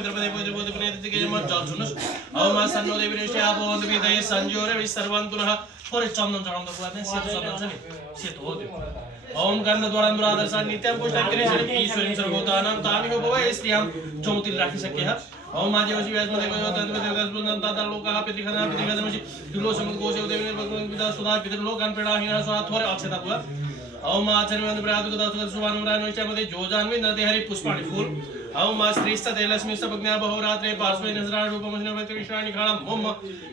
पवित्र पदे पूज्य बोधि पुनीत के जम जल सुनुस ओम मा सन्नो देवी ऋषि आप ओम विदय संजोरे विसर्वन्तुनः थोरै चन्दन चढाउँदा पुग्दैन सेतो चन्दन छ नि सेतो हो त्यो ओम गन्ध द्वारा दुरादर्शन नित्यम पुष्टं ईश्वरीं सर्वभूतानां तामिहो भवै स्त्रियां चौतिल राखिसके ह ओम माजे वसी व्यास मदे तंत्र तंत्र लोका पितृखना पितृखनमसि दुलो समुद गोसे उदेवी भगवान विदा सुधा पितृलोकान पेडाहिना स्वा थोरै अक्षता पुगा ओम आचरण में प्रातः दासुक सुवान रानो इच्छा मदे जोजान में नदे हरि पुष्पाणि फूल ओम मा श्रीस्थ तेलस्मि सबज्ञा बहुरात्रे पार्श्वे नजरा रूपमस्न विष्णानि खाण मम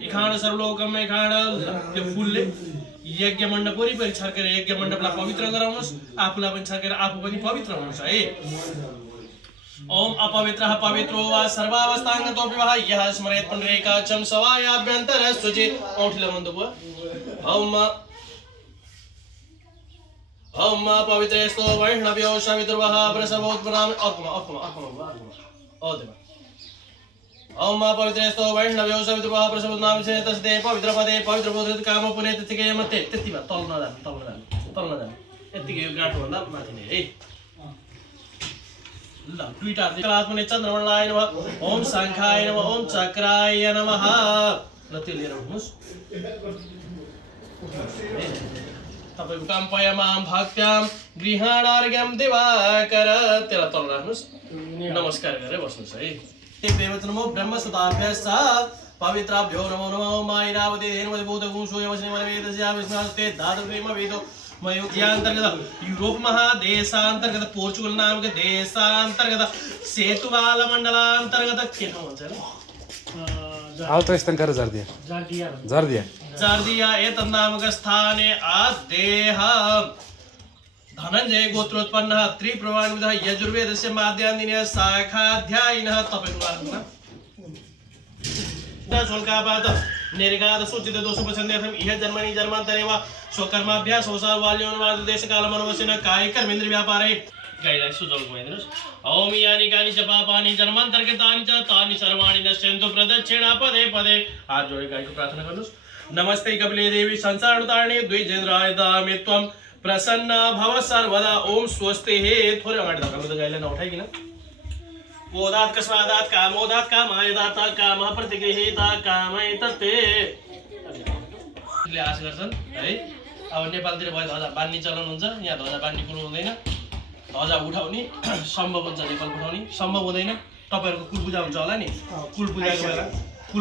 इखाण सर्वलोकम में खाण त्यो फूलले यज्ञ मण्डप वरिपरि छर्केर यज्ञ मण्डपलाई पवित्र गराउनुस् आफुलाई पनि छर्केर आफु पनि पवित्र हुनुस् है ओम अपवित्रः पवित्रो वा सर्वावस्थांगतो विवाह यः स्मरेत् पुण्डरीकाक्षं सवायाभ्यन्तरः शुचि औठिला मन्दो बुवा ओम पवित्रेस्तो वैष्णव्यो सवितुर्वः वृषभोत्पन्नाम ओम पवित्रेस्तो वैष्णव्यो सवितुर्वः वृषभोत्पन्नाम से तस्ते पवित्र पदे पवित्र बोधित काम पुण्य त्यतिकै मते त्यतिमा तल नजानु यतिकै यो गाँठो भन्दा माथि नै है ल दुईटा आत्मने चन्द्रमण्डलाय नमः ओम शंखाय नमः ओम चक्राय नमः ल त्यो लिएर हुनुस् तपाईको कम्पयमां भक्त्यां गृहाणार्घ्यं दिवाकर त्यसलाई तल राख्नुस् नमस्कार गरेर बस्नुस् है देवचनमो ब्रह्मसुताभ्यश्च पवित्राभ्यो नमो नमः मायरावती धेनुमति भूतगुंसोयमस्मि मनवेदस्या विष्णुस्ते धातुप्रेम वेदो मयोज्यान्तर्गत यूरोप महादेशान्तर्गत पोर्चुगल नामक देशान्तर्गत सेतुवाल मण्डलान्तर्गत के ठाउँ भन्छ र आउत्रस्तन कर जार्दिया एतन् नामक स्थाने आदेह धनञ्जय गोत्रोत्पन्नः त्रिप्रमाणविदः यजुर्वेदस्य माध्यान्दिनः शाखाध्यायिनः तपाईको शुल्कापात निर्गात सूचित दोषोपसन्ध्यर्थम् इह जन्मनि जन्मान्तरे वा स्वकर्माभ्यास संसारवाल्योन्वाददेशकालमनवशेन कायकर्मेन्द्रियव्यापारे गाईलाई सुझाउको भइदिनुस् ओम यानि कानि च पापानि जन्मान्तर्गतानि च तानि सर्वाणि नश्यन्तु प्रदक्षिणा पदे पदे हात जोडेर गाईको प्रार्थना गर्नुस् नमस्ते कपिले देवी संसारतारिणी द्विजेन्द्राय दामे त्वं प्रसन्न भव सर्वदा ओम स्वस्ति हे थोरै अगाडि धक्का गाईलाई नउठाइकिन ओदात कस्मादात कामोदात कामायदात कामः प्रतिगृहीता कामैतते ले आश गर्छन् है अब नेपालतिर भयो ध्वजा बान्ने चलन हुन्छ यहाँ ध्वजा बान्ने कुरो हुँदैन ध्वजा उठाउने सम्भव हुन्छ नेपाल उठाउने सम्भव हुँदैन तपाईहरुको कुल पूजा हुन्छ होला नि कुल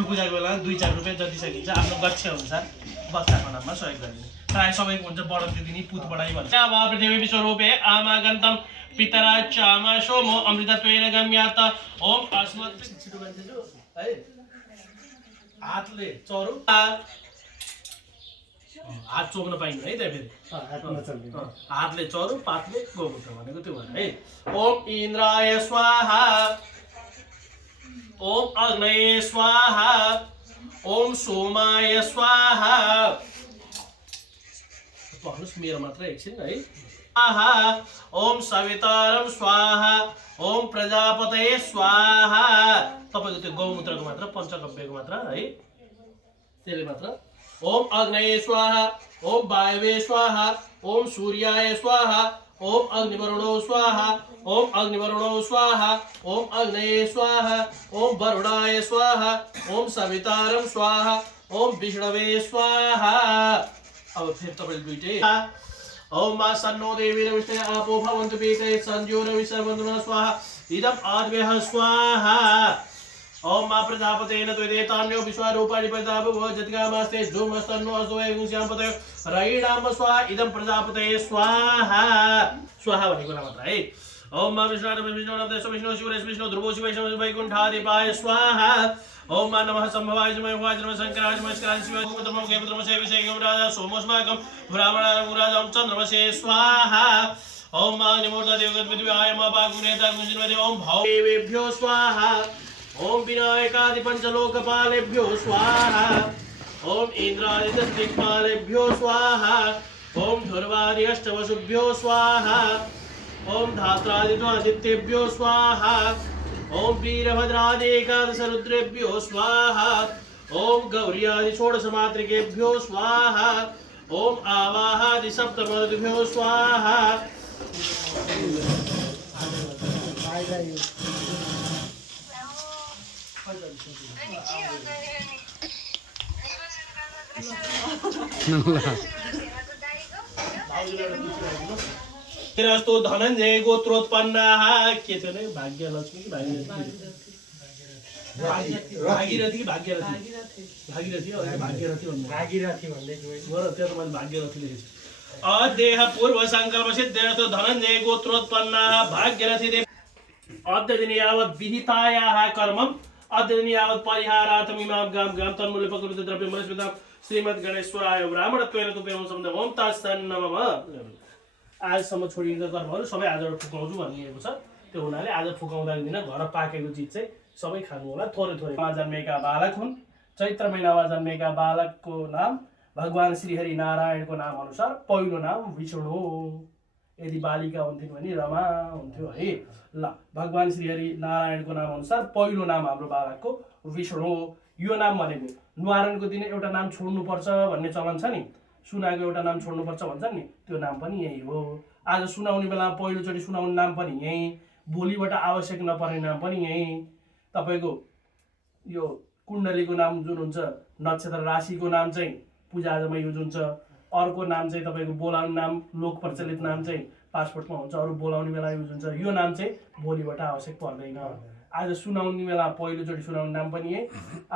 पूजाको बेला 2-4 रुपैयाँ जति सकिन्छ आफ्नो गच्छे अनुसार बच्चाको नाममा सहयोग गरिदिने प्राय सबैको हुन्छ बढाउँदै दिने पुत बढाइ भन्छ अब पृथ्वी विश्वरूपे आमागन्तम पितरा चामा सोमो अमृतत्वेन गम्यात ओम अस्मत् छिटो भन्छु है हातले चरु हात चोक्न पाइन्छ है त्यहाँ फेरि हातले चरु पातले गोमूत्र भनेको त्यो भने है ओम इन्द्राय स्वाहा ओम अग्नये स्वाहा ओम सोमाय स्वाहा भन्नुस् मेरो मात्र एकछिन है स्वाहा ओम सवितारम स्वाहा ओम प्रजापतये स्वाहा तपाईको त्यो गौमूत्रको मात्र पञ्चगव्यको मात्र है त्यसले मात्र ओम अग्नये स्वाहा ओम वायवे स्वाहा ओम सूर्याय स्वाहा ओम अग्निवरुणो स्वाहा ओम अग्निवरुणो स्वाहा ओम अग्नये स्वाहा ओम वरुणाय स्वाहा ओम सवितारम स्वाहा ओम विष्णवे स्वाहा अब फिर तपाईले दुईटै ओम मा सन्नो देवी रविष्टे आपो भवन्तु पीते संज्योर विसर्वन्तु स्वाहा इदम् आद्वेह स्वाहा ओम मा प्रजापतेन त्वदेतान्यो विश्वारूपाणि प्रताप जतिकामास्ते धूमस्तन्नो असोय गुंस्यामपतयो रयिणाम स्वाहा इदं प्रजापतये स्वाहा स्वाहा भनेको मात्र है ओम मा विष्णु शिव ध्रुवो शिव वैकुण्ठाधिपाय स्वाहा ओम नमः संभवाय जमय नमः शंकराय नमस्कार शिवाय पुत्रमोगे पुत्रमसे विषयं राजा सोमस्माकं ब्राह्मणानां चन्द्रमसे स्वाहा ओम निमूर्त देवगणपतिवाय महाभागुनेता गुंजनवदे ओम भावेभ्यो स्वाहा ओम विनायकादि पंचलोकपालेभ्यो स्वाहा ओम इंद्रादि दिक्पालेभ्यो स्वाहा ओम ध्रुवादि अष्टवसुभ्यो स्वाहा ओम धात्रादि आदित्येभ्यो स्वाहा ओम वीरभद्रादि एकादश रुद्रेभ्यो स्वाहा ओम गौर्यादि षोडशमातृकेभ्यो स्वाहा ओम आवाहादि सप्तमरुद्भ्यो स्वाहा जस्तो धनञ्जय गोत्रोत्पन्नाः के थियो नि भाग्यलक्ष्मी कि भागीरथी कि भाग्यरथी भागीरथी हो भाग्यरथी भन्नु भागीरथी भन्दै हो र त्यो त मैले भाग्यरथी लेखेको छु अदेह पूर्व संकल्प सिद्धेरतो धनञ्जय गोत्रोत्पन्नाः भाग्यरथी देव अद्यदिन यावत् विहितायाः कर्मम् अद्यदिन यावत् परिहारार्थम् इमां गां गां तन्मूल्य प्रकृति द्रव्य मनस्मितां श्रीमद् गणेश्वराय ब्राह्मणत्वेन तुभ्यं शब्द ओम तत्सन्नमः आजसम्म छोडिएका कर्महरू सबै आजबाट फुकाउँछु भनिएको छ त्यो हुनाले आज फुकाउँदाको दिन घर पाकेको चिज चाहिँ सबै खानु होला थोरै थोरै जन्मेका बालक हुन् चैत्र महिनामा जन्मेका बालकको नाम भगवान श्रीहरि नारायणको नाम अनुसार पहिलो नाम विष्णु हो यदि बालिका हुन्थिन् भने रमा हुन्थ्यो है ल भगवान श्रीहरि नारायणको नाम अनुसार पहिलो नाम हाम्रो बालकको विष्णु हो यो नाम भनेको न्वारानको दिन एउटा नाम छोड्नुपर्छ भन्ने चलन छ नि सुनाको एउटा नाम छोड्नुपर्छ भन्छन् नि त्यो नाम पनि यही हो आज सुनाउने बेला पहिलोचोटि सुनाउने नाम पनि यही भोलिबाट आवश्यक नपर्ने नाम पनि यही तपाईको यो कुण्डलीको नाम जुन हुन्छ नक्षत्र राशिको नाम चाहिँ पूजाआजामा युज हुन्छ अर्को नाम चाहिँ तपाईको बोलाउने नाम लोक प्रचलित नाम चाहिँ पासपोर्टमा हुन्छ अरू बोलाउने बेला युज हुन्छ यो नाम चाहिँ भोलिबाट आवश्यक पर्दैन आज सुनाउने बेला पहिलोचोटि सुनाउने नाम पनि यही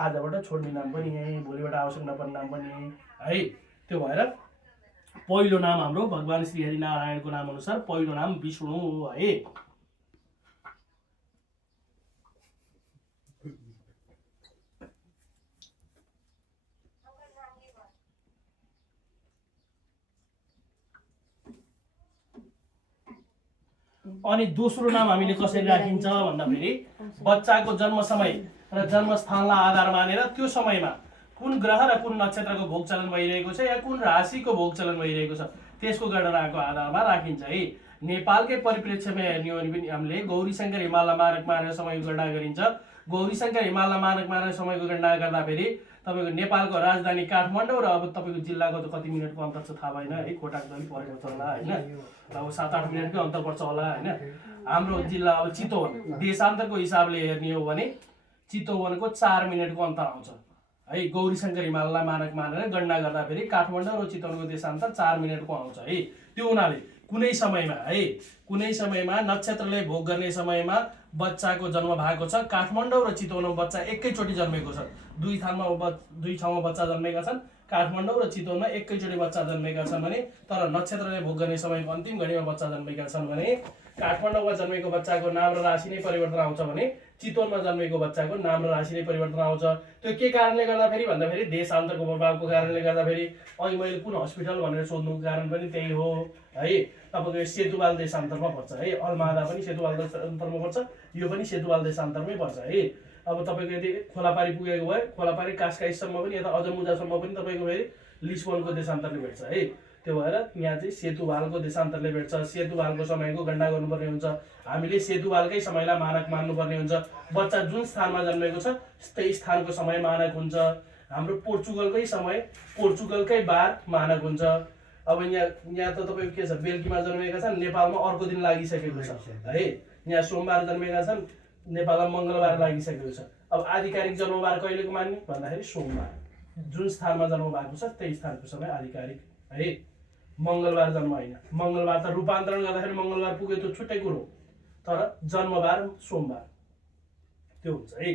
आजबाट छोड्ने नाम पनि यही भोलिबाट आवश्यक नपर्ने नाम पनि यही है त्यो भएर पहिलो नाम हाम्रो भगवान श्रीहरि नारायणको नाम अनुसार पहिलो नाम विष्णु हो है अनि दोस्रो नाम हामीले कसरी राखिन्छ भन्दाखेरि बच्चाको जन्म समय र जन्मस्थानलाई आधार मानेर त्यो समयमा कुन ग्रह र कुन नक्षत्रको भोग चलन भइरहेको छ या कुन राशिको भोग चलन भइरहेको छ त्यसको गणनाको आधारमा राखिन्छ है नेपालकै परिप्रेक्ष्यमा हेर्ने हो भने पनि हामीले गौरी शङ्कर हिमालय मानक मानेर समयको गणना गरिन्छ गौरी शङ्कर हिमालय मानक मानेर समयको गणना गर्दाखेरि तपाईको नेपालको राजधानी काठमाडौँ र अब तपाईको जिल्लाको त कति मिनेटको अन्तर छ थाहा भएन है कोटाको पनि परेको छ होला हैन अब 7-8 मिनेटकै अन्तर पर्छ होला हैन हाम्रो जिल्ला अब चितवन देशान्तरको हिसाबले हेर्ने हो भने चितवनको 4 मिनेटको अन्तर आउँछ है गौरी शङ्कर हिमालय मानक मानेर गणना गर्दाखेरि काठमाडौँ र चितवनको देशान्तर 4 मिनेटको आउँछ है त्यो हुनाले कुनै समयमा नक्षत्रले भोग गर्ने समयमा बच्चाको जन्म भएको छ काठमाडौँ र चितवनमा बच्चा एकैचोटि जन्मेको छ दुई ठाउँमा बच्चा जन्मेका छन् काठमाडौँ र चितवनमा एकैचोटि बच्चा जन्मेका छन् भने तर नक्षत्रले भोग गर्ने समयको अन्तिम घडीमा बच्चा जन्मेका छन् भने काठमाडौँमा जन्मेको बच्चाको नाम र राशि नै परिवर्तन आउँछ भने चितवनमा जन्मेको बच्चाको नाम र राशि नै परिवर्तन आउँछ त्यो के कारणले गर्दाखेरि भन्दाखेरि देशान्तरको प्रभावको कारणले गर्दाखेरि अनि मैले कुन हस्पिटल भनेर सोध्नुको कारण पनि त्यही हो है तपाईको सेतुवाल देशान्तरमा पर्छ है अलमादा पनि सेतुवाल देशान्तरमा पर्छ यो पनि सेतुवाल देशान्तरमै पर्छ है अब तपाईको यदि खोलापारी पुगेको भए खोलापारी कास्काइसम्म पनि यता अजमुजासम्म पनि तपाईको फेरि लिस्बनको देशान्तरले भेट्छ है त्यो भएर यहाँ चाहिँ सेतुवालको देशान्तरले भेट्छ सेतुवालको समयको गणना गर्नुपर्ने हुन्छ हामीले सेतुवालकै समयलाई मानक मान्नुपर्ने हुन्छ बच्चा जुन स्थानमा जन्मेको छ त्यही स्थानको समय मानक हुन्छ हाम्रो पोर्चुगलकै समय पोर्चुगलकै बार मानक हुन्छ अब यहाँ त तपाईको के छ बेलुकीमा जन्मेका छन् नेपालमा अर्को दिन लागिसकेको छ है यहाँ सोमबार जन्मेका छन् नेपालमा मंगलबार लागिसकेको छ अब आधिकारिक जन्मबार कहिलेको मान्ने भन्दाखेरि सोमबार जुन स्थानमा जन्म भएको छ त्यही स्थानको समय आधिकारिक है मंगलबार जन्म हैन मंगलबार त रूपान्तरण गर्दाखेरि मंगलबार पुग्यो त्यो छुट्टै कुरो तर जन्मबार सोमबार त्यो हुन्छ है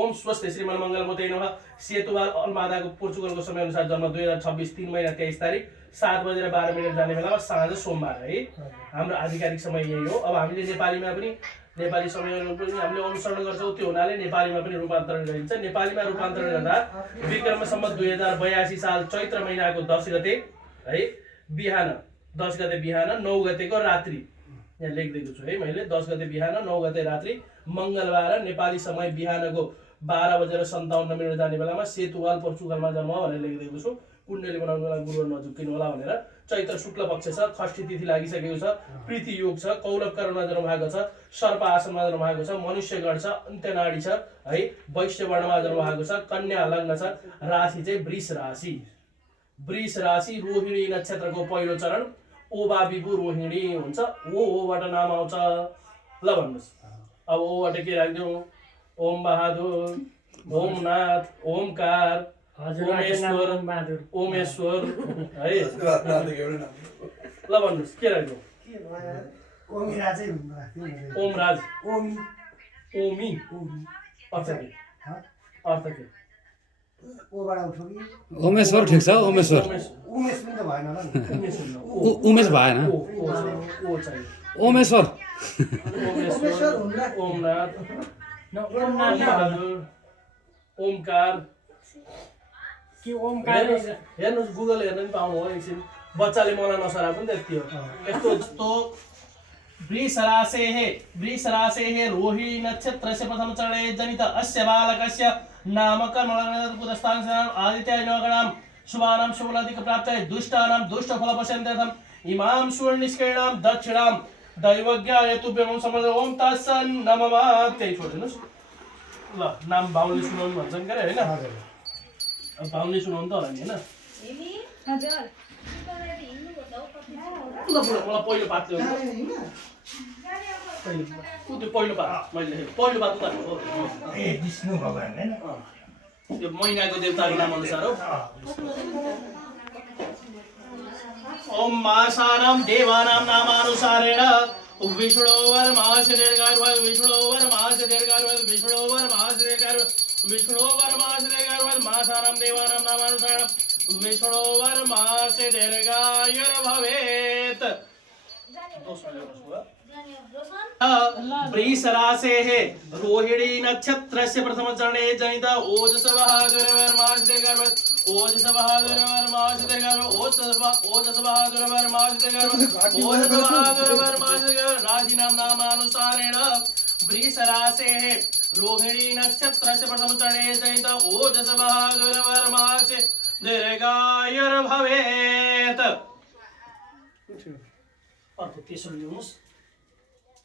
ओम स्वस्ति श्रीमान मंगलमते नमः सेतुवाल अलमादाको पोर्चुगलको समय अनुसार जन्म 2026 3 महिना 23 तारिक 7:12 जाने बेलामा साँझ सोमबार है हाम्रो आधिकारिक समय यही हो अब हामीले नेपालीमा पनि नेपाली समयहरू पनि हामीले अनुसरण गर्छौं त्यो हुनाले नेपालीमा पनि रूपान्तरण गरिन्छ नेपालीमा रूपान्तरण गर्दा विक्रम सम्वत 2082 साल चैत्र महिनाको 10 गते है बिहान 10 गते बिहान 9 गतेको रात्रि यहाँ लेख्दिएको छु है मैले 10 गते बिहान 9 गते रात्रि मंगलबार नेपाली समय बिहानको 12:57 जाने बेलामा सेतुवाल पोर्चुगलमा जन्म भनेर लेखिदिएको छु कुण्डली बनाउनु बेला गुरुवर नझुक्किनु होला भनेर चैत्र शुक्ल पक्ष छ षष्ठी तिथि लागिसकेको छ प्रीति योग छ कौलव करणमा जन्म भएको छ सर्प आसनमा जन्म भएको छ मनुष्यगण छ अन्त्यनाडी छ है वैश्य वर्णमा जन्म भएको छ कन्या लग्न छ राशि चाहिँ वृष राशि रोहिणी नक्षत्रको पहिलो चरण ओबाबीको रोहिणी हुन्छ ओबाट नाम आउँछ ल भन्नुस् अब ओबाट के राख्दियौ ओम बहादुर, ओमनाथ, ओमकार, ओमेश्वर, ओमेश्वर है। ल भन्नुहोस् के राख्नु? ओमराज, ओमी अर्थ के? ओमेश्वर ठिक छ ओमेश्वर उमेश भएन ओमेश्वर ओमनाथ, बहादुर, ओमकार हेर्नुहोस् गुगल हेर्न पनि पाउनु हो एकछिन। बच्चाले मलाई नसरा पनि त्यति हो। यस्तो जस्तो वृषरासेः रोहिणी नक्षत्रस्य प्रथम चरणे जनित अस्य बालकस्य नाम कर्मणपुरस्थान आदित्याय नगणां शुभानां शुभलादिक प्राप्ताय दुष्टानां दुष्टफलपश्यन्त्यर्थम् इमां सुवर्णनिष्कैणां दक्षिणां दैवज्ञाय तुभ्यं समर्पयामि। ओम तत्सन्नमः। त्यही छोडिदिनुहोस् ल। नाम बाहुनले सुनाउनु भन्छन् के अरे होइन? अब बाहुनले सुनाउनु त होला नि होइन? ल मलाई पहिलो पात ल्याउनु। पहिलो पात मैले पहिलो पात उता विष्णु भगवान हैन त्यो महिनाको देवताको नाम अनुसार हो। ओम मासानां देवानां नामानुसारेण विष्णुवर मास दीर्घायुर् विष्णुवर मास दीर्घायुर् विष्णुवर मास दीर्घायुर् विष्णुवर मास दीर्घायुर् मासानां देवानां नामानुसारेण विष्णुवर मास दीर्घायुर् भवेत्। वृषरासेः रोहिणी नक्षत्रस्य प्रथम चरणे जनित ओजस बहादुरवर्मास दीर्घायुर् ओजस बहादुरवर्मास दीर्घायुर् ओजस बहादुरवर्मास दीर्घायुर् ओजस बहादुरवर्मास दीर्घायुर् राशिनां नामानुसारेण वृषरासेः रोहिणी नक्षत्रस्य प्रथम चरणे जनित ओजस बहादुरवर्मास दीर्घायुर् भवेत्। अर्को तेस्रो ल्याउनुहोस्।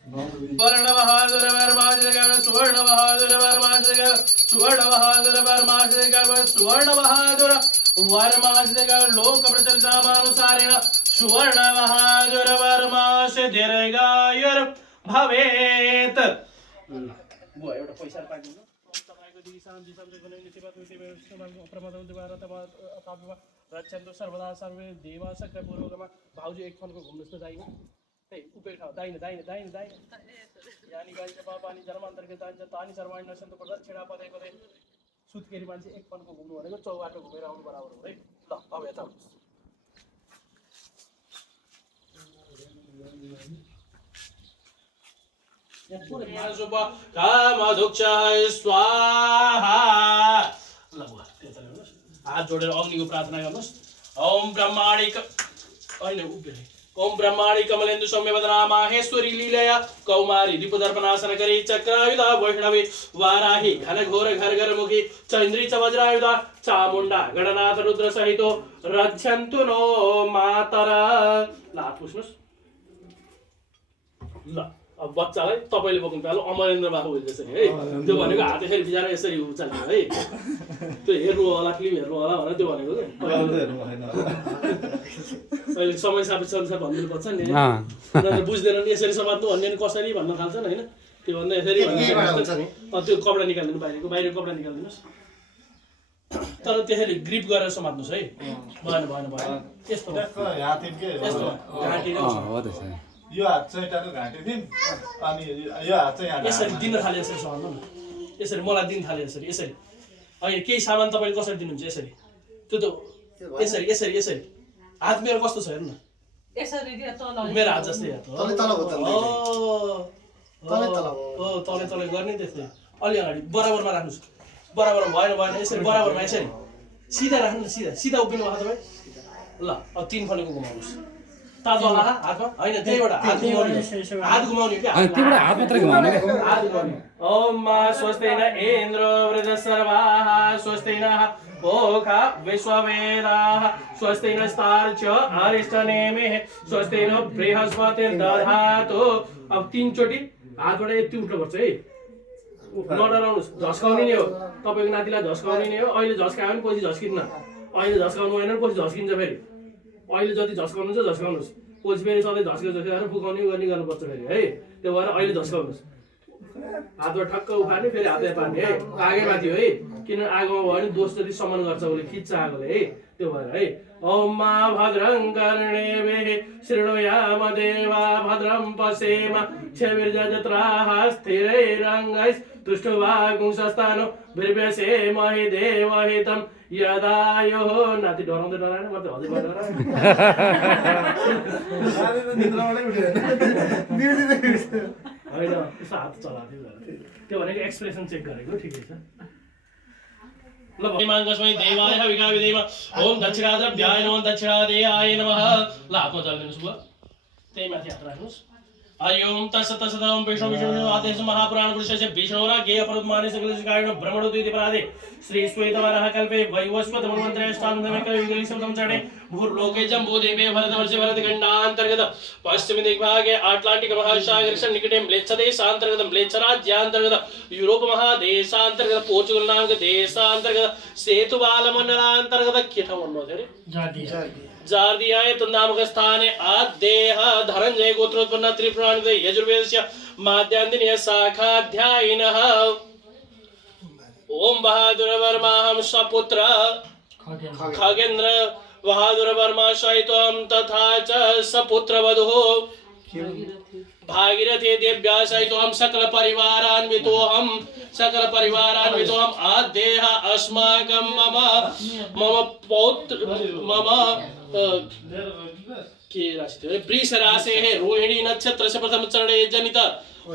स्वर्ण बहादुर वर्मास दीर्घायुर् सुवर्ण बहादुर वर्मास दीर्घायुर् सुवर्ण बहादुर वर्मास दीर्घायुर् सुवर्ण बहादुर वर्मास दीर्घायुर् लोक प्रचलित नामानुसारेण सुवर्ण बहादुर वर्मास दीर्घायुर् भवेत्। बुवा एउटा पैसा पाइदिनु। तपाईँको दिशां दिशां रक्षन्तु सर्वदा सर्वे देवा शक्तिपूर्वकमा। भाउजू एक फनको घुम्नुहोस् त दाइने उपेर ठाउँ दाइने दाइने दाइने दाइने यानी गाई पापानी जन्मान्तर्गत जान्छ तानी सर्वाणी नसन्तु प्रदक्षिणा पदै पदै सुत्केरी मान्छे एक फनको घुम्नु भनेको चौबाटो घुमेर आउनु बराबर हो है। ल अब यता कामधुक्षाय स्वाहा। ल बुवा त्यता ल्याउनुहोस्। हात जोडेर अग्निको प्रार्थना गर्नुहोस्। ओम ब्रह्माणिक होइन उभिले ओम ब्रह्माणी कमलेन्दु सौम्य वदना माहेश्वरी लीलया कौमारी रिपुदर्पणासन करी चक्रायुधा वैष्णवी वाराही घनघोर घर मुखी चंद्री च वज्रायुधा चामुंडा गणनाथ रुद्र सहितो रक्षन्तु नो मातरा। ल पुस्नुहोस्। ल अब बच्चालाई तपाईँले बोक्नु पालो अमरेन्द्र बाबु जसरी है त्यो भनेको हात यसरी बिचारा यसरी उचाल्यो है त्यो हेर्नु होला फिल्म हेर्नु होला भनेर त्यो भनेको के अहिले समय सापेक्ष अनुसार भनिदिनु पर्छ नि उनीहरूले बुझ्दैन नि यसरी समात्नु भन्ने नि कसरी भन्न थाल्छन् होइन त्यो भन्दा यसरी त्यो कपडा निकालिदिनु बाहिरको कपडा निकालिदिनुहोस् तर त्यसरी ग्रिप गरेर समात्नुहोस् है भएन भएन भएन यस्तो यो हात चाहिँ यताको घाँटी दिउँ अनि यो हात चाहिँ यहाँ यसरी दिन थाले यसरी समात्नु न यसरी मलाई दिन थाले यसरी यसरी होइन केही सामान तपाईँले कसरी दिनुहुन्छ यसरी त्यो त यसरी यसरी यसरी हात मेरो कस्तो छ हेर्नु न मेरो हात जस्तै हात तले तले गर्ने त्यस्तै अलि अगाडि बराबरमा राख्नुहोस् बराबरमा भएन भएन यसरी बराबरमा यसरी सिधा राख्नु सिधा सिधा उभिनु भएको तपाईँ ल अब 3 फलेको घुमाउनुहोस् तातो हातमा होइन त्यहीबाट हात घुमाउने क्या त्यहीबाट हात मात्रै घुमाउने क्या हात घुमाउने। ओम स्वस्तेन इन्द्र वृद्धसर्वाः स्वस्तेन ओखा विश्ववेदाः स्वस्तेन स्तार्क्ष्य अरिष्टनेमिः स्वस्तेन बृहस्पतिर्दधातु। अब 3 चोटि हातबाट यति उठ्नुपर्छ है नडराउनुहोस् झस्काउने नै हो तपाईँको नातिलाई झस्काउने नै हो। अहिले झस्कायो भने पछि झस्किन्न अहिले झस्काउनु भएन पछि झस्किन्छ फेरि अहिले जति झस्काउनुहुन्छ झस्काउनुहोस् पछि फेरि सधैँ झस्केर फुकाउने गर्ने गर्नुपर्छ फेरि है त्यो भएर अहिले झस्काउनुहोस् हातमा ठक्क उखाल्ने फेरि हातै पार्ने है आगैमाथि है किन आगोमा भयो भने दोष जति सम्मान गर्छ उसले खिच्छ आगोले है त्यो भएर है ओम मा भद्रं कर्णेभिः शृणुयाम देवा भद्रं पश्येम क्षभिर्जत्राः स्थिरैरङ्गैः तुष्टुवागुंसस्तानो बिर्व्यसेमहि देवहितं यदायोः नाति डराउँदै डराएन म त हजुर डराएँ होइन यसो हात चलाएको थियो त्यो भनेको एक्सप्रेसन चेक गरेको ठिकै छ ल भइमाङ्गस्मै देवाय विकाविदेव ओम दक्षिणाद्रव्याय नमः दक्षिणादेयाय नमः ल हातमा चलिदिनुहोस् बुवा त्यही माथि हात राख्नुहोस् हरि ओम तत्सत् ओम विष्णु विष्णु आदेश महापुराण पुरुषस्य विष्णुरा गेय परमाने सकलस्य ब्रह्मणो द्वितीय परादे श्री श्वेतवराह कल्पे वैवस्वत मन्वन्तरे स्थानमे कलियुगले शब्दं चरणे भूर्लोके जम्बूद्वीपे भरतवर्षे भरतखण्डान्तर्गत पश्चिम दिग्भागे अटलांटिक महासागरस्य निकटे म्लेच्छदेशान्तर्गत म्लेच्छराज्यान्तर्गत यूरोप महादेशान्तर्गत पोर्चुगल नामक देशान्तर्गत सेतुबालमण्डलान्तर्गत के ठाउँ भन्नुभयो अरे जार्दियाय नामक स्थाने आदेह धनञ्जय गोत्रोत्पन्न त्रिपुराणित यजुर्वेदस्य माध्यान्तिनीय शाखाध्यायिनः ओम बहादुर वर्माहं सपुत्र खगेन्द्र बहादुर वर्मा सहितं तथा च सपुत्र वधुः भागीरथी देव्या सहितं सकल परिवारान्वितोऽहं आदेह अस्माकं मम पौत्र मम के राशि थियो वृष राशेः रोहिणी नक्षत्रस्य प्रथम चरणे जनित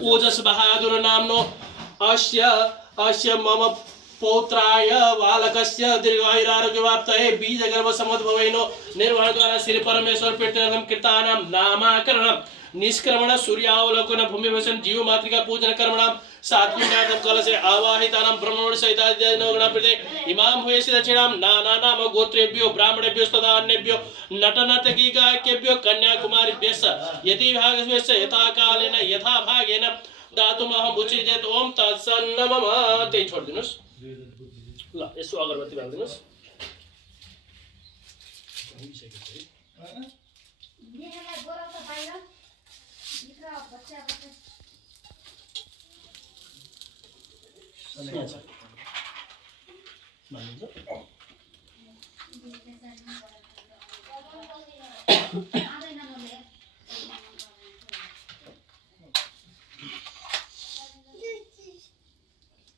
ओजस बहादुर नाम्नो अस्य मम पौत्राय बालकस्य दीर्घायुरारोग्यवाप्तये बीजगर्भ समुद्भवेनो निर्वाणद्वारा श्री परमेश्वर प्रीत्यर्थं कृतानां नामाकरणं निष्क्रमण सूर्यावलोकन भूमिभूषण जीव मातृका पूजन कर्मणां सात्विकार्थं कलशे आवाहितानां ब्रह्मण सहिताद्यनोगणा प्रति इमां भूयसि दक्षिणां नानानाम गोत्रेभ्यो ब्राह्मणेभ्यो तथा अन्येभ्यो नटनर्तकी गायकेभ्यो कन्याकुमारीभ्यश्च यतिभागेभ्यश्च यथाकालेन यथाभागेन दातुमहं उचित ओम तत्सन्नमम त्यही छोडिदिनुस् ल यसो अगरबत्ती बाल्दिनुस्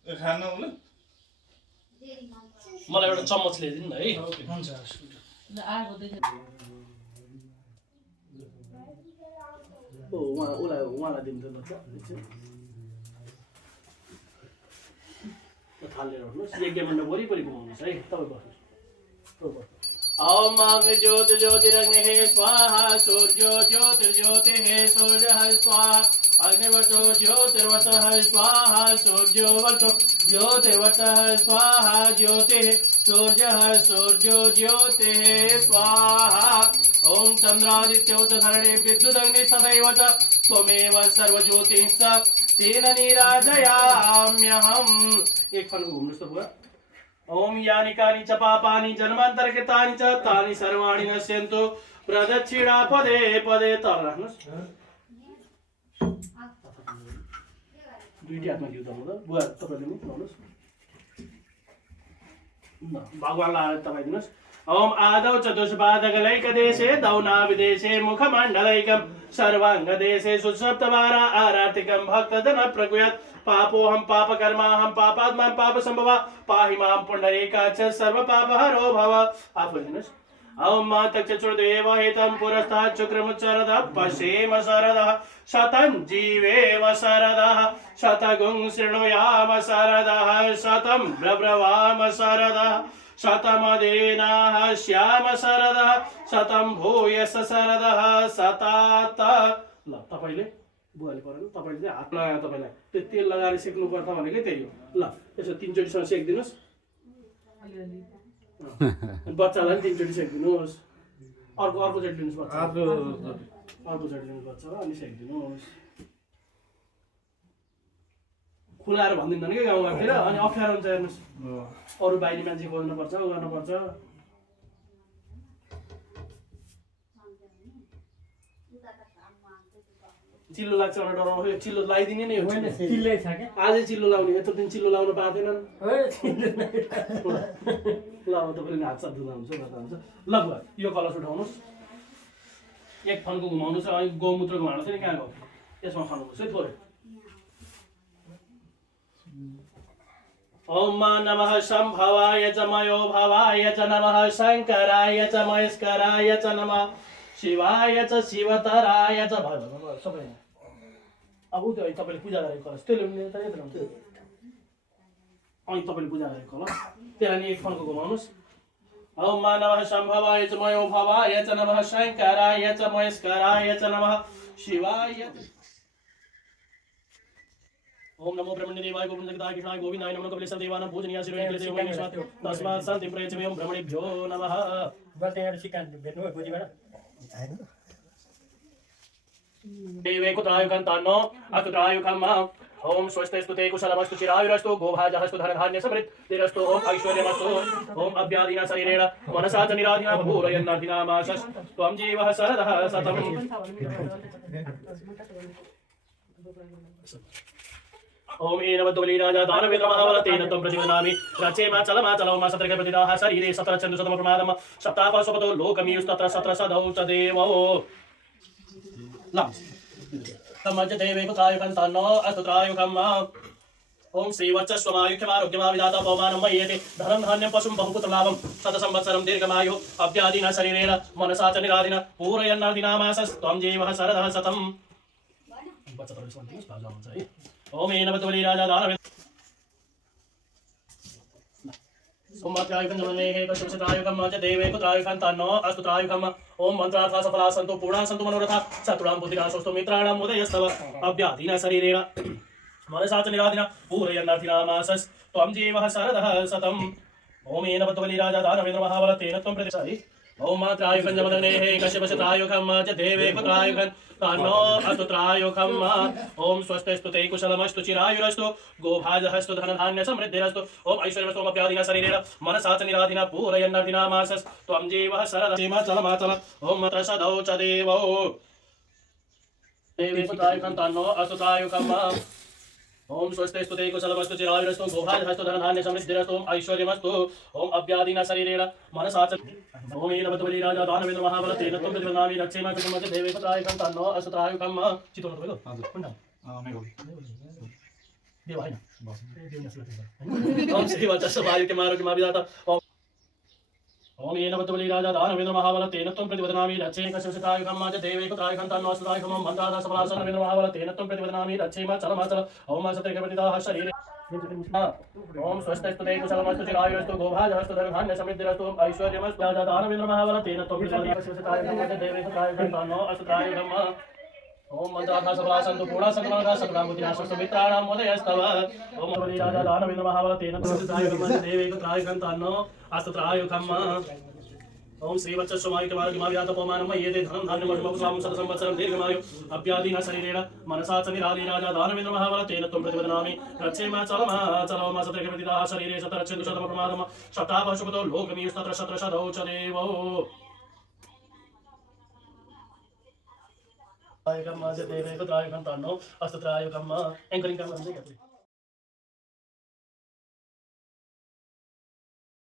खानु होला मलाई एउटा चम्मच ल्याइदिनु न है हुन्छ ओ उहाँलाई दिनु त बच्चा थालेर उठ्नुहोस् यज्ञ मण्डप वरिपरि घुमाउनुहोस् है तपाईँ बस्नुहोस् ओम अग्नि ज्योति ज्योतिरग्निः स्वाहा सूर्यो ज्योतिर्ज्योतिः सूर्यः स्वाहा अग्निवचो ज्योतिर्वचः स्वाहा सूर्यो वचो ज्योतिर्वचः स्वाहा ज्योतिः सूर्यः सूर्यो ज्योतिः स्वाहा ओम चंद्रादित्यो च धरणे विद्युदग्नि सदैव च त्वमेव सर्वज्योतिश्च तेन निराजयाम्यहम् एक फनको घुम्नुहोस् त बुवा ओम यानि कानि च पापानि जन्मान्तरकृतानि च तानि सर्वाणि नश्यन्तु प्रदक्षिणा पदे पदे तल राख्नुहोस् दुईटी हातमा घिउ दल्नु त बुवा तपाईँले मुख लाउनुहोस् भगवानलाई आरती तपाईदिनुहोस् ओम आदौ चतुष्पादकलैकदेशे दौनाविदेशे मुखमण्डलैकं सर्वाङ्गदेशे सुसप्तवारा आरार्तिकं भक्तजन प्रकुयत् पापोऽहं पापकर्माहं पापात्मा पापसम्भवा पाहि मां पुण्डरीकाक्ष सर्वपापहरो भव आफूदिनुहोस् ओम मातक्षुर्देव हितं पुरस्तात् शुक्रमुच्चरदः पश्येम शरदः शतं जीवेम शरदः शतगुं शृणुयाम शरदः शतं ब्रब्रवाम शरदः शतमदेनाः श्याम शरदः शतं भूयस शरदः शतात ल तपाईले बुवाले परेन तपाईले हात लगायो तपाईलाई त्यो तेल लगाएर सेक्नु पर्छ भनेकै त्यही हो ल यसो तीनचोटीसँग सेक्दिनुस् बच्चालाई तीनचोटी सेक्दिनुस् अर्को चोटि लिनुस् बच्चा अर्को चोटि लिनुस् बच्चा अनि सेक्दिनुस् खुलाएर भन्दिनँ कि गाउँ घरतिर अनि अप्ठ्यारो हुन्छ हेर्नुहोस् अरू बाहिरी मान्छे खोज्नुपर्छ गर्नुपर्छ चिल्लो लाग्छ भनेर डराउनु यो चिल्लो लगाइदिने नै हो चिल्लै छ क्या आजै चिल्लो लाउने यत्रो दिन चिल्लो लाउनु पाएनन् ल अब तपाईँले हात साथ धुँदा हुन्छ गर्दा हुन्छ ल बुवा यो कलश उठाउनुहोस् एक फन्को घुमाउनु छ अनि गौमूत्र घुमाउनु छ नि कहाँ गयो यसमा खानुपर्छ है थोरै ओम नमः शम्भवाय च मयो भवाय च नमः शङ्कराय च महेश्वराय च नमः शिवाय च शिवतराय च भयो सबै अब त्यो तपाईँले पूजा गरेको कलश त्यो ल्याउनु त यत्रो हुन्छ अनि तपाईँले पूजा गरेको कलश त्यसलाई नि एक फन्को घुमाउनुहोस् ओम नमः शम्भवाय च मयो भवाय च नमः शङ्कराय च महेश्वराय च नमः शिवाय ओम नमो ब्रह्मणे देवाय गोविंदगताय कृष्णाय गोविंदाय नमो कपिलेश्वर देवानां पूजनीय शिरोमणि देवानां स्वाति तस्मात् शान्तिं प्रयच्छामि ब्रह्मणेभ्यो नमः बल्ते यहाँ सिकान भेट्नु भयो बुझिबाट देवे कुत्रायुकान्तान्नो अकुत्रायुकम्मा ओम स्वस्तिस्तु ते कुशलमस्तु चिरायुरस्तु गोभाजस्तु धनधान्य समृद्धिरस्तु ओम ऐश्वर्यमस्तु ओम अभ्यादिना शरीरेण मनसा च निराधिना भूरयन्नाधिनामाशस् त्वं जीवः शरदः शतम् ओम एनवद्वलीराजा दानवेन्द्र महाबलतेन त्वं प्रतिवदामि रचेमा चलमा सत्रक प्रतिदाः शरीरे सत्रचन्दु शतम प्रमादम सप्तापसपतो लोकमीयुस्तत्र सत्रसदौ च देवो तमज्ज देवे कुत्रायुकन्तान्नो अस्तुत्रायुकम् ओम श्रीवत्सस्वमायुख्यमारोग्यमाविधाता पवमानं मय्यते धनं धान्यं पशुं बहुपुत्रलाभं शतसंवत्सरं दीर्घमायु अभ्यादिना शरीरेण मनसा च निराधिना पूरयन्नाधिनामासस्त्वं जीवः शरदः शतम् ओम एनवद्वलीराजा दानवेन्द्र सोमात्यायुकञ्जमनेः कश्यपशत्रायुकम् च देवे कुत्रायुकन्तान्नो अस्तुत्रायुकम् ओम मन्त्रार्था सफला सन्तु पूर्णा सन्तु मनोरथा चतुरां बुद्धिना स्वस्तु मित्राणाम् उदयस्तव अभ्यादिना शरीरेण मनसा च निराधिना पूरयन्नाधिनामासस् त्वं जीवः शरदः शतम् ओम एनवद्वलीराजा दानवेन्द्र महाबलतेन त्वं प्रतिशति ओम मात्रायुकञ्जमनेः कश्यपशत्रायुकम् च देवे कुत्रायुकन्तान्नो अस्तुत्रायुकम् ओम स्वस्तिस्तु ते कुशलमस्तु चिरायुरस्तु गोभाजस्तु धनधान्य समृद्धिरस्तु ओम ऐश्वर्यमस्तु ओम अभ्यादिना शरीरेण मनसा च निराधिना पूरयन्नाधिनामासस् त्वं जीवः शरदः चलमाचल ओम त्रसदौ च देवो देवे कुत्रायुकन्तान्नो अस्तुत्रायुकम् ओम स्वस्तिस्तु ते कुशलमस्तु चिरायुरस्तु गोभाजस्तु धनधान्य समृद्धिरस्तु ओम ऐश्वर्यमस्तु ओम अभ्यादिना शरीरेण मनसा च ओम एनवद्वलीराजा दानवेन्द्र महाबलतेन त्वं प्रतिवदामि रक्षेमा च देवे कुत्रायुकन्तान्नो अस्तुत्रायुकम् चितो नतो देव हैन ओम श्रीवत्सस्वमायुख्यमारोग्यमाविधाता ओम एनवद्वलीराजा दानवेन्द्र महाबलतेन त्वं प्रतिवदामि रक्षेमा कश्यपशत्रायुकम् च देवे कुत्रायुकन्तान्नो अस्तुत्रायुकम् मन्त्रार्था सफला सन्तु महाबलतेन त्वं प्रतिवदामि रक्षेमा चलमाचल ओम सत्रक प्रतिदाः शरीरे ओम स्वस्तिस्तु ते कुशलमस्तु चिरायुरस्तु गोभाजस्तु धनधान्य समृद्धिरस्तु ओम ऐश्वर्यमस्तु राजा दानवेन्द्र महाबलतेन त्वं प्रतिवदामि कश्यपशत्रायुकम् च देवे कुत्रायुकन्तान्नो अस्तुत्रायुकम् ओम मन्त्रार्था सफला सन्तु पूर्णा सन्तु मनोरथा चतुरां बुद्धिना स्वस्तु मित्राणाम् उदयस्तव ओम राजा दानवेन्द्र महाबलतेन त्वं प्रतिवदामि देवे कुत्रायुकन्तान्नो अस्तुत्रायुकम् ओम श्रीवत्सस्वमायुख्यमारोग्यमाविधाता पवमानं मय्यते धनं धान्यं पशुं शतसंवत्सरं दीर्घमायु अभ्यादिना शरीरेण मनसा च निराधिराजा दानवेन्द्र महाबलतेन त्वं प्रतिवदामि रक्षेमा चलमा सत्रक प्रतिदाः शरीरे सतरच्छन्दु शतम प्रमादम सप्तापशुपतो लोकमीयुस्तत्र सत्रशदौ च देवो देवे कुत्रायुकन्तान्नो अस्तुत्रायुकम् एंकरिंग काम करते